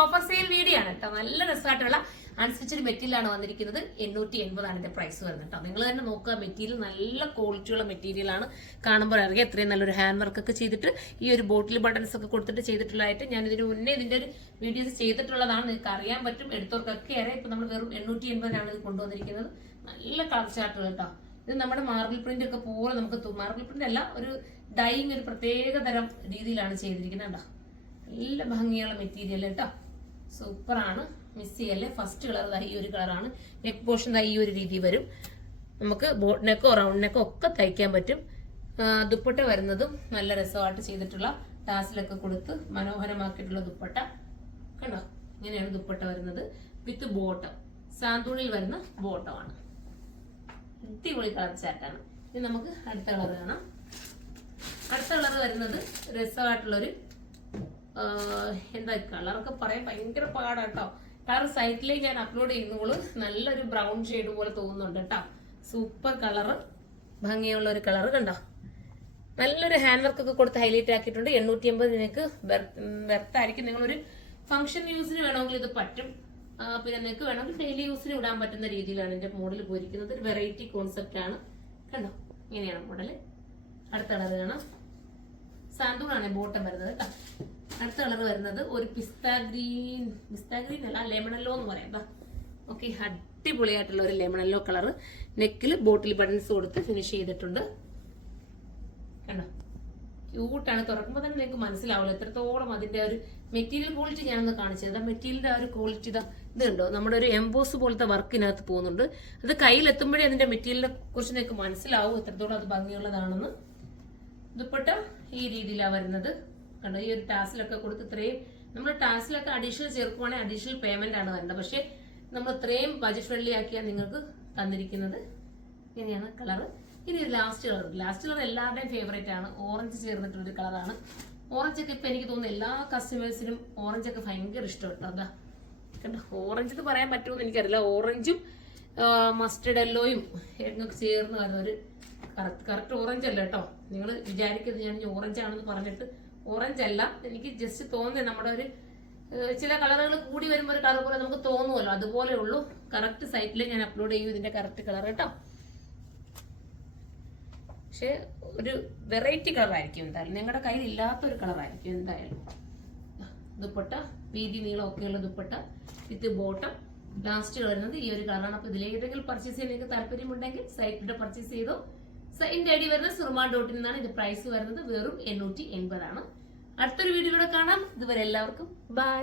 Offer sale video ആണ് കേട്ടോ. നല്ല രസമായിട്ടുള്ള അൺസ്റ്റിച്ചഡ് മെറ്റീരിയൽ ആണ് വന്നിരിക്കുന്നത്. 880 ആണ് ഇതിന്റെ പ്രൈസ് വരുന്നത് കേട്ടോ. നിങ്ങൾ തന്നെ നോക്കുക, മെറ്റീരിയൽ നല്ല ക്വാളിറ്റിയുള്ള മെറ്റീരിയൽ ആണ്. കാണുമ്പോൾ അറിയാം എത്രയും നല്ലൊരു ഹാൻഡ് വർക്ക് ഒക്കെ ചെയ്തിട്ട് ഈ ഒരു ബോട്ടിൽ ബട്ടൺസ് ഒക്കെ കൊടുത്തിട്ട് ചെയ്തിട്ടുള്ളതായിട്ട് ഞാൻ ഇതിന് മുന്നേ ഇതിന്റെ ഒരു വീഡിയോസ് ചെയ്തിട്ടുള്ളതാണ്. നിങ്ങൾക്ക് അറിയാൻ പറ്റും, എടുത്തവർക്കൊക്കെ അറിയാം. ഇപ്പൊ നമ്മൾ വെറും 880 ഇത് കൊണ്ടുവന്നിരിക്കുന്നത്. നല്ല കളർ ചാർട്ടുകൾ കേട്ടോ. ഇത് നമ്മുടെ മാർബിൾ പ്രിന്റ് ഒക്കെ പോലെ നമുക്ക് മാർബിൾ പ്രിന്റ് അല്ല, ഒരു ഡൈങ് ഒരു പ്രത്യേക തരം രീതിയിലാണ് ചെയ്തിരിക്കുന്നത് കേട്ടോ. നല്ല ഭംഗിയുള്ള മെറ്റീരിയൽ കേട്ടോ, സൂപ്പറാണ്, മിസ് ചെയ്യല്ലേ. ഫസ്റ്റ് കളർ ഈ ഒരു കളറാണ്. നെക്ക് പോർഷൻ ഈ ഒരു രീതി വരും. നമുക്ക് ബോട്ട് നെക്കോ റൗണ്ട് നെക്കോ ഒക്കെ തയ്ക്കാൻ പറ്റും. ദുപ്പട്ട വരുന്നതും നല്ല രസമായിട്ട് ചെയ്തിട്ടുള്ള ടാസിലൊക്കെ കൊടുത്ത് മനോഹരമാക്കിയിട്ടുള്ള ദുപ്പട്ട കണ്ടോ. ഇങ്ങനെയാണ് ദുപ്പട്ട വരുന്നത് വിത്ത് ബോട്ടം. സാന്തൂണിൽ വരുന്ന ബോട്ടമാണ്. അടിപൊളി കളർ ചാറ്റാണ്. ഇനി നമുക്ക് അടുത്ത കളർ കാണാം. അടുത്ത കളർ വരുന്നത് രസമായിട്ടുള്ളൊരു എന്താ കളറൊക്കെ പറയാൻ ഭയങ്കര പാടാട്ടോ. കളർ സൈറ്റിലേക്ക് ഞാൻ അപ്ലോഡ് ചെയ്യുന്നോളൂ. നല്ലൊരു ബ്രൗൺ ഷെയ്ഡ് പോലെ തോന്നുന്നുണ്ട് കേട്ടോ. സൂപ്പർ കളറ്, ഭംഗിയുള്ള ഒരു കളർ കണ്ടോ. നല്ലൊരു ഹാൻഡ് വർക്ക് ഒക്കെ കൊടുത്ത് ഹൈലൈറ്റ് ആക്കിയിട്ടുണ്ട്. 880 നിങ്ങൾക്ക് വെർത്തായിരിക്കും. നിങ്ങളൊരു ഫംഗ്ഷൻ യൂസിന് വേണമെങ്കിൽ ഇത് പറ്റും. പിന്നെ നിങ്ങൾക്ക് വേണമെങ്കിൽ ഡെയിലി യൂസിന് ഇടാൻ പറ്റുന്ന രീതിയിലാണ് എന്റെ മോഡൽ പോയിരിക്കുന്നത്. ഒരു വെറൈറ്റി കോൺസെപ്റ്റ് ആണ് കണ്ടോ. ഇങ്ങനെയാണ് മോഡല്. അടുത്ത കളർ കാണാം. സാന്തൂണാണ് ബോട്ടം വരുന്നത് കേട്ടോ. അടുത്ത കളർ വരുന്നത് ഒരു പിസ്ത ഗ്രീൻ അല്ല, ലെമണല്ലോ എന്ന് പറയാം. ഓക്കെ, അടിപൊളിയായിട്ടുള്ള ഒരു ലെമണല്ലോ കളർ. നെക്കിൽ ബോട്ടിൽ ബട്ടൺസ് കൊടുത്ത് ഫിനിഷ് ചെയ്തിട്ടുണ്ട് കണ്ടോ. ക്യൂട്ടാണ്. തുറക്കുമ്പോൾ തന്നെ നിങ്ങൾക്ക് മനസ്സിലാവുള്ളൂ എത്രത്തോളം അതിന്റെ ഒരു മെറ്റീരിയൽ ക്വാളിറ്റി ഞാനൊന്ന് കാണിച്ചത്. മെറ്റീരിയലിന്റെ ആ ഒരു ക്വാളിറ്റി ഇത് കണ്ടോ. നമ്മുടെ ഒരു എംബോസ് പോലത്തെ വർക്കിനകത്ത് പോകുന്നുണ്ട്. അത് കയ്യിലെത്തുമ്പോഴേ അതിന്റെ മെറ്റീരിയലിനെ കുറിച്ച് നിങ്ങൾക്ക് മനസ്സിലാവും എത്രത്തോളം അത് ഭംഗിയുള്ളതാണെന്ന്. ദുപ്പട്ട ഈ രീതിയിലാണ് വരുന്നത് കണ്ടോ. ഈ ഒരു ടാസിലൊക്കെ കൊടുത്ത് ഇത്രയും നമ്മൾ ടാസിലൊക്കെ അഡീഷണൽ ചേർക്കുവാണെങ്കിൽ അഡീഷണൽ പേയ്മെന്റ് ആണ് വരേണ്ടത്. പക്ഷെ നമ്മൾ ഇത്രയും ബജറ്റ് ഫ്രണ്ട്ലി ആക്കിയാണ് നിങ്ങൾക്ക് തന്നിരിക്കുന്നത്. ഇങ്ങനെയാണ് കളറ്. ഇനി ഒരു ലാസ്റ്റ് കളർ എല്ലാവരുടെയും ഫേവറേറ്റ് ആണ്. ഓറഞ്ച് ചേർന്നിട്ടുള്ളൊരു കളറാണ്. ഓറഞ്ച് ഒക്കെ ഇപ്പൊ എനിക്ക് തോന്നുന്നു എല്ലാ കസ്റ്റമേഴ്സിനും ഓറഞ്ച് ഒക്കെ ഭയങ്കര ഇഷ്ടപ്പെട്ടു. അതാ കണ്ടോ. ഓറഞ്ച് എന്ന് പറയാൻ പറ്റുമെന്ന് എനിക്കറിയില്ല. ഓറഞ്ചും മസ്റ്റർഡ് യെല്ലോയും ഒക്കെ ചേർന്ന് വരുന്നൊരു കറക്റ്റ് ഓറഞ്ച് അല്ല കേട്ടോ. നിങ്ങൾ വിചാരിക്കരുത് ഞാൻ ഓറഞ്ച് ആണെന്ന് പറഞ്ഞിട്ട്. ഓറഞ്ച് അല്ല, എനിക്ക് ജസ്റ്റ് തോന്നുന്നത് നമ്മുടെ ഒരു ചില കളറുകൾ കൂടി വരുമ്പോൾ ഒരു കളർ പോലെ നമുക്ക് തോന്നുമല്ലോ, അതുപോലെ ഉള്ളൂ. കറക്റ്റ് സൈറ്റിൽ ഞാൻ അപ്ലോഡ് ചെയ്യും ഇതിന്റെ കറക്റ്റ് കളർ കേട്ടോ. പക്ഷെ ഒരു വെറൈറ്റി കളർ ആയിരിക്കും എന്തായാലും. നിങ്ങളുടെ കയ്യിൽ ഇല്ലാത്തൊരു കളറായിരിക്കും എന്തായാലും. ദുപ്പട്ട വീതി നീളം ഒക്കെയുള്ള ദുപ്പട്ട വിത്ത് ബോട്ടം. ലാസ്റ്റ് വരുന്നത് ഈ ഒരു കളറാണ്. അപ്പൊ ഇതിലേതെങ്കിലും പർച്ചേസ് ചെയ്യാൻ നിങ്ങൾക്ക് താല്പര്യമുണ്ടെങ്കിൽ സൈറ്റിലൂടെ പർച്ചേസ് ചെയ്തോ. ഇതിന്റെ ഐഡി വരുന്നത് surma.in എന്നാണ്. ഇത് പ്രൈസ് വരുന്നത് വെറും 880 ആണ്. അടുത്തൊരു വീഡിയോയിലൂടെ കാണാം. ഇതുവരെ എല്ലാവർക്കും ബൈ.